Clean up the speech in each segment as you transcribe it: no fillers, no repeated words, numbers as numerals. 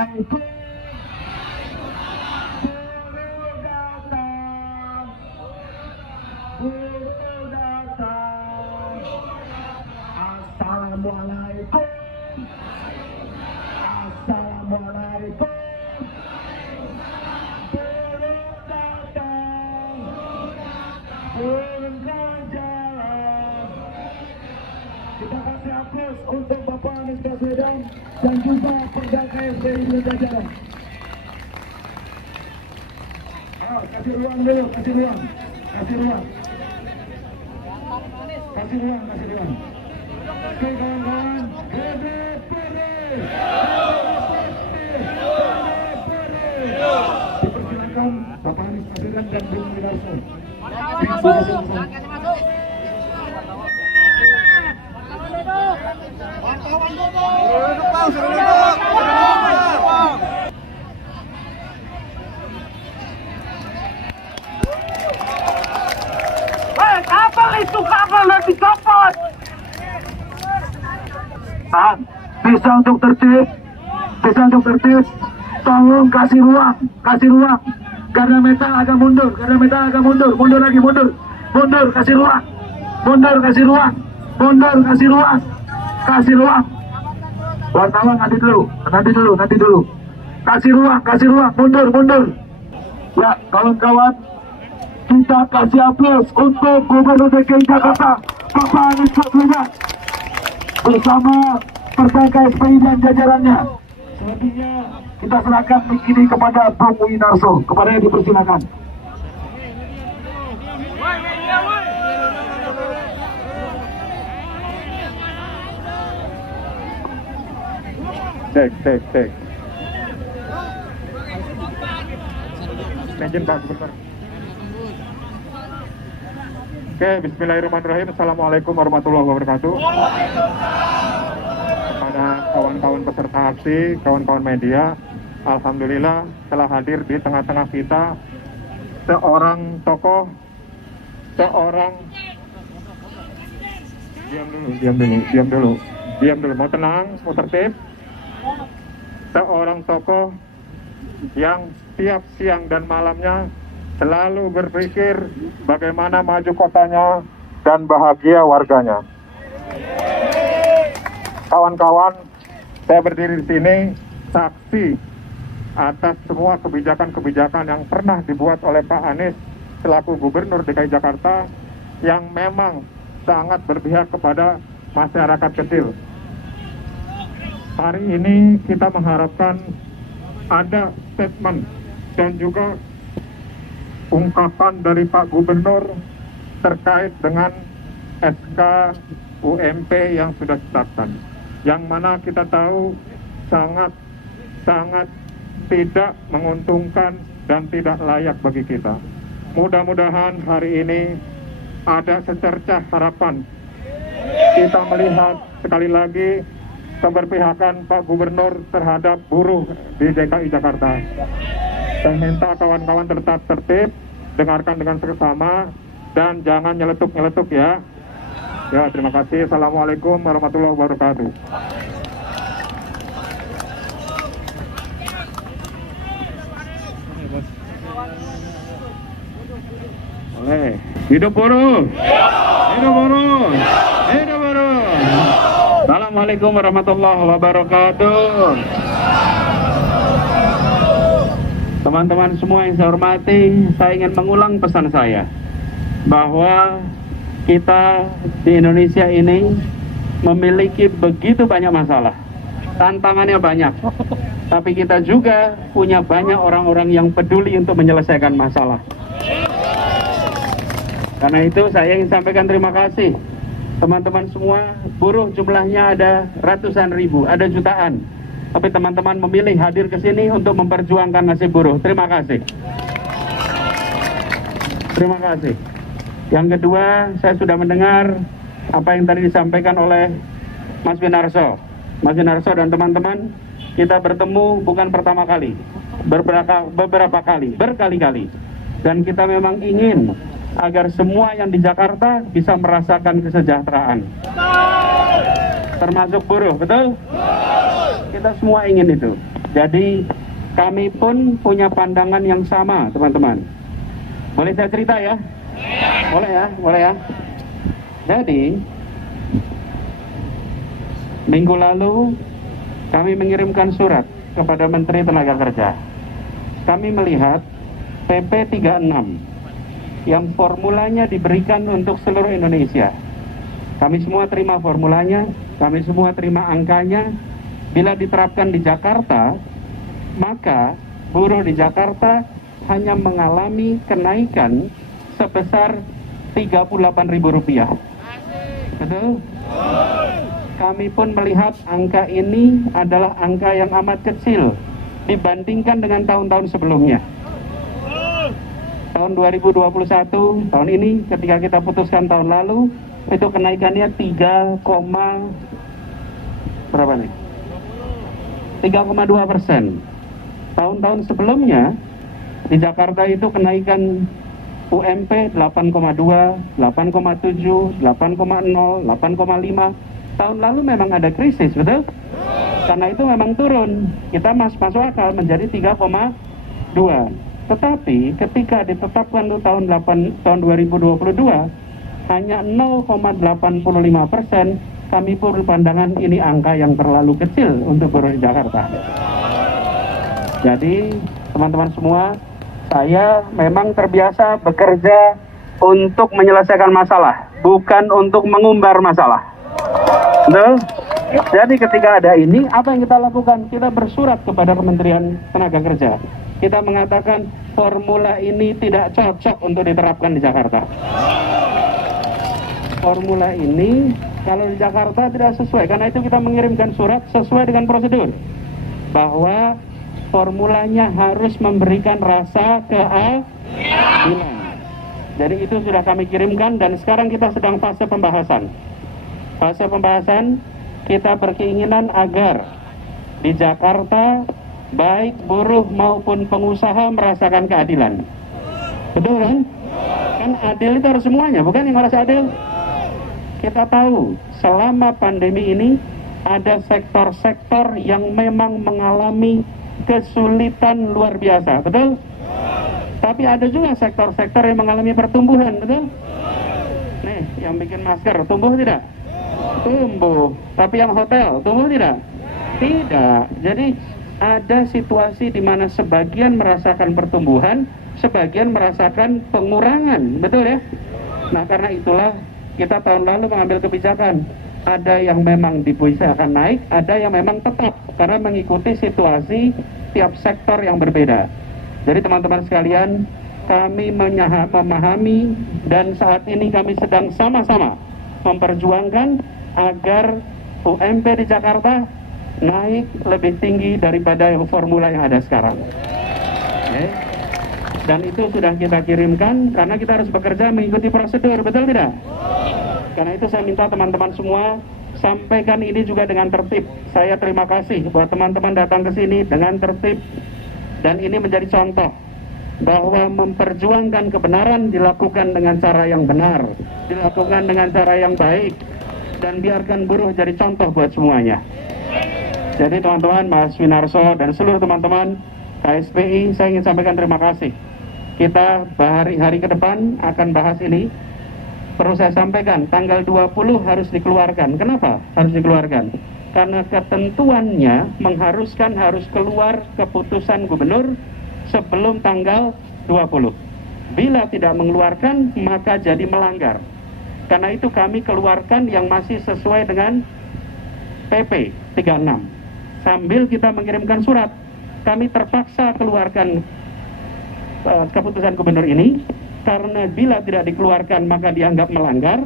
Assalamualaikum. Assalamualaikum. Buruh datang. Turunkan jalan. Kita kasih aplaus untuk Bapak Anies Baswedan dan juga Perda KSPI di jajaran. Kasih ruang dulu, kasih ruang. Kasih ruang. Kasih ruang, kasih ruang. Oke kawan-kawan, dipersilakan Bapak Anies Baswedan dan Bung Widarso. Kapal itu kapal dan dicopot. Bisa untuk tertib, tolong kasih ruang, Garda Meta agak mundur, mundur lagi, mundur, kasih ruang, kasih ruang, wartawan nanti dulu, kasih ruang, mundur, ya kawan-kawan, kita kasih aplaus untuk Gubernur DKI Jakarta, Bapak Anies Baswedan, bersama Perda KSPI dan jajarannya. Selebihnya kita serahkan mic ini kepada Bung Widarso. Kepadanya dipersilakan. Cek. Izin Pak Gubernur. Oke, bismillahirrahmanirrahim. Assalamualaikum warahmatullahi wabarakatuh. Kepada kawan-kawan peserta aksi, kawan-kawan media, alhamdulillah telah hadir di tengah-tengah kita seorang tokoh, diam dulu, mau tenang, mau tertib. Seorang tokoh yang tiap siang dan malamnya selalu berpikir bagaimana maju kotanya dan bahagia warganya. Kawan-kawan, saya berdiri di sini saksi atas semua kebijakan-kebijakan yang pernah dibuat oleh Pak Anies selaku Gubernur DKI Jakarta yang memang sangat berpihak kepada masyarakat kecil. Hari ini kita mengharapkan ada statement dan juga ungkapan dari Pak Gubernur terkait dengan SK UMP yang sudah ditetapkan, yang mana kita tahu sangat tidak menguntungkan dan tidak layak bagi kita. Mudah-mudahan hari ini ada secercah harapan. Kita melihat sekali lagi keberpihakan Pak Gubernur terhadap buruh di DKI Jakarta. Saya minta kawan-kawan tetap tertib, dengarkan dengan seksama, dan jangan nyeletuk-nyeletuk ya. Ya, terima kasih. Assalamualaikum warahmatullahi wabarakatuh. Hidup buruh! Hidup buruh! Hidup buruh! Assalamualaikum warahmatullahi wabarakatuh. Teman-teman semua yang saya hormati, saya ingin mengulang pesan saya bahwa kita di Indonesia ini memiliki begitu banyak masalah, tantangannya banyak, tapi kita juga punya banyak orang-orang yang peduli untuk menyelesaikan masalah. Karena itu saya ingin sampaikan terima kasih teman-teman semua. Buruh jumlahnya ada ratusan ribu, ada jutaan, tapi teman-teman memilih hadir ke sini untuk memperjuangkan nasib buruh. Terima kasih. Terima kasih. Yang kedua, saya sudah mendengar apa yang tadi disampaikan oleh Mas Winarso. Mas Winarso dan teman-teman, kita bertemu bukan pertama kali, beberapa kali, berkali-kali. Dan kita memang ingin agar semua yang di Jakarta bisa merasakan kesejahteraan. Termasuk buruh, betul? Kita semua ingin itu. Jadi kami pun punya pandangan yang sama, teman-teman. Boleh saya cerita ya? Boleh ya? Boleh ya? Jadi minggu lalu kami mengirimkan surat kepada Menteri Tenaga Kerja. Kami melihat PP 36 yang formulanya diberikan untuk seluruh Indonesia. Kami semua terima formulanya, kami semua terima angkanya. Bila diterapkan di Jakarta, maka buruh di Jakarta hanya mengalami kenaikan sebesar Rp38.000. Betul? Kami pun melihat angka ini adalah angka yang amat kecil dibandingkan dengan tahun-tahun sebelumnya. Tahun 2021, tahun ini ketika kita putuskan tahun lalu, itu kenaikannya 3,2%. Tahun-tahun sebelumnya di Jakarta itu kenaikan UMP 8,2, 8,7, 8,0, 8,5. Tahun lalu memang ada krisis, betul? Karena itu memang turun. Kita masuk akal menjadi 3,2. Tetapi ketika ditetapkan untuk tahun 2022 hanya 0,85%, kami pun berpandangan ini angka yang terlalu kecil untuk buruh di Jakarta. Jadi teman-teman semua, saya memang terbiasa bekerja untuk menyelesaikan masalah, bukan untuk mengumbar masalah. Betul? Jadi ketika ada ini, apa yang kita lakukan? Kita bersurat kepada Kementerian Tenaga Kerja. Kita mengatakan formula ini tidak cocok untuk diterapkan di Jakarta. Formula ini kalau di Jakarta tidak sesuai, karena itu kita mengirimkan surat sesuai dengan prosedur bahwa formulanya harus memberikan rasa keadilan. Jadi itu sudah kami kirimkan dan sekarang kita sedang fase pembahasan. Fase pembahasan, kita berkeinginan agar di Jakarta baik buruh maupun pengusaha merasakan keadilan. Betul kan? Kan adil itu harus semuanya, bukan yang harus adil. Kita tahu selama pandemi ini ada sektor-sektor yang memang mengalami kesulitan luar biasa, betul? Tapi ada juga sektor-sektor yang mengalami pertumbuhan, betul? Nih, yang bikin masker, tumbuh tidak? Tumbuh. Tapi yang hotel, tumbuh tidak? Tidak. Jadi ada situasi di mana sebagian merasakan pertumbuhan, sebagian merasakan pengurangan, betul ya? Nah, karena itulah kita tahun lalu mengambil kebijakan. Ada yang memang diperkirakan naik, ada yang memang tetap, karena mengikuti situasi tiap sektor yang berbeda. Jadi teman-teman sekalian, kami memahami dan saat ini kami sedang sama-sama memperjuangkan agar UMP di Jakarta naik lebih tinggi daripada yang formula yang ada sekarang. Okay. Dan itu sudah kita kirimkan karena kita harus bekerja mengikuti prosedur, betul tidak? Karena itu saya minta teman-teman semua sampaikan ini juga dengan tertib. Saya terima kasih buat teman-teman datang ke sini dengan tertib. Dan ini menjadi contoh bahwa memperjuangkan kebenaran dilakukan dengan cara yang benar, dilakukan dengan cara yang baik, dan biarkan buruh jadi contoh buat semuanya. Jadi teman-teman, Mas Winarso dan seluruh teman-teman KSPI, saya ingin sampaikan terima kasih. Kita hari ke depan akan bahas ini. Perlu saya sampaikan, tanggal 20 harus dikeluarkan. Kenapa harus dikeluarkan? Karena ketentuannya mengharuskan harus keluar keputusan gubernur sebelum tanggal 20. Bila tidak mengeluarkan, maka jadi melanggar. Karena itu kami keluarkan yang masih sesuai dengan PP 36. Sambil kita mengirimkan surat, kami terpaksa keluarkan keputusan gubernur ini, karena bila tidak dikeluarkan maka dianggap melanggar.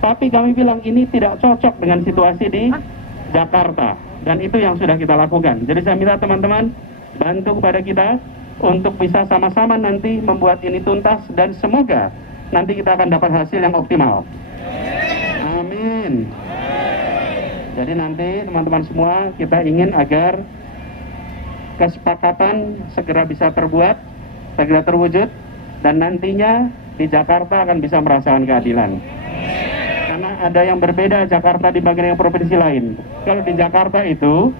Tapi kami bilang ini tidak cocok dengan situasi di Jakarta, dan itu yang sudah kita lakukan. Jadi saya minta teman-teman bantu kepada kita untuk bisa sama-sama nanti membuat ini tuntas, dan semoga nanti kita akan dapat hasil yang optimal. Amin. Jadi nanti teman-teman semua, kita ingin agar kesepakatan segera bisa terbuat, segera terwujud, dan nantinya di Jakarta akan bisa merasakan keadilan. Karena ada yang berbeda Jakarta dibanding provinsi lain. Kalau di Jakarta itu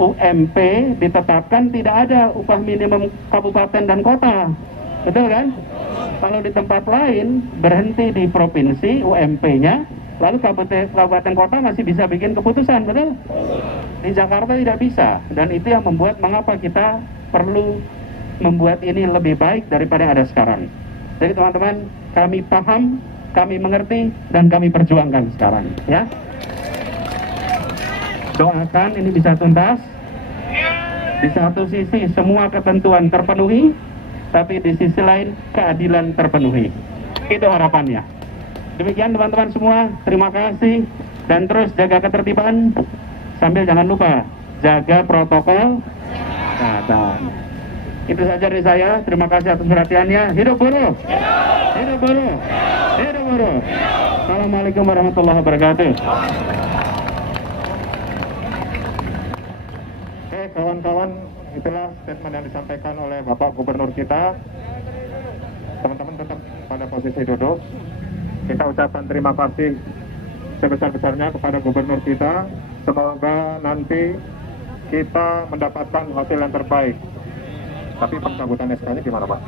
UMP ditetapkan tidak ada upah minimum kabupaten dan kota, betul kan? Kalau di tempat lain berhenti di provinsi UMP-nya, lalu kabupaten kota masih bisa bikin keputusan, betul? Di Jakarta tidak bisa, dan itu yang membuat mengapa kita perlu membuat ini lebih baik daripada yang ada sekarang. Jadi teman-teman, kami paham, kami mengerti, dan kami perjuangkan sekarang, ya. Doakan ini bisa tuntas. Di satu sisi semua ketentuan terpenuhi, tapi di sisi lain keadilan terpenuhi. Itu harapannya. Demikian teman-teman semua, terima kasih, dan terus jaga ketertiban sambil jangan lupa jaga protokol kesehatan. Itu saja dari saya. Terima kasih atas perhatiannya. Hidup buruh. Hidup buruh. Hidup buruh. Assalamualaikum warahmatullahi wabarakatuh. Oke, kawan-kawan, itulah statement yang disampaikan oleh Bapak Gubernur kita. Teman-teman tetap pada posisi duduk. Kita ucapkan terima kasih sebesar-besarnya kepada Gubernur kita. Semoga nanti kita mendapatkan hasil yang terbaik. Tapi pencabutan SK-nya gimana, Pak?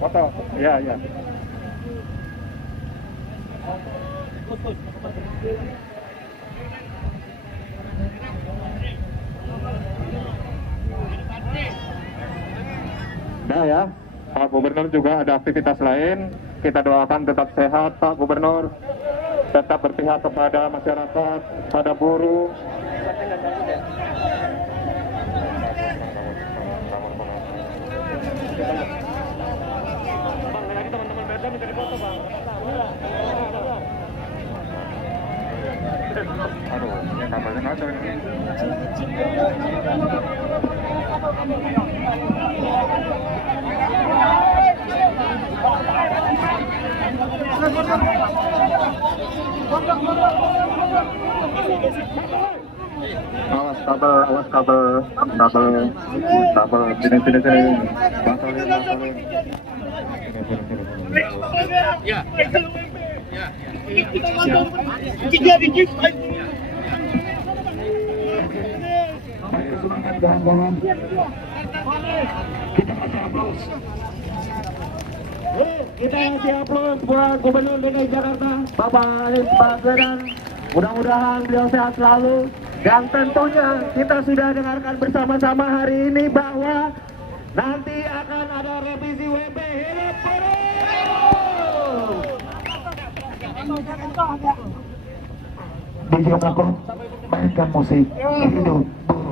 Foto? Ya, ya. Nah ya, Pak Gubernur juga ada aktivitas lain. Kita doakan tetap sehat, Pak Gubernur. Tetap berpihak kepada masyarakat, pada buruh. Aduh, yang kabarnya nggak ada ini. Awas kabel, sini. Batalin. Ya. Kawan-kawan, kita kasih aplaus. Kita kasih aplaus buat Gubernur DKI Jakarta, Bapak Anies Baswedan. Mudah-mudahan beliau sehat selalu. Dan tentunya kita sudah dengarkan bersama-sama hari ini bahwa nanti akan ada revisi WB. Hidup buruh! DJ Moko mainkan musik hidup buruh.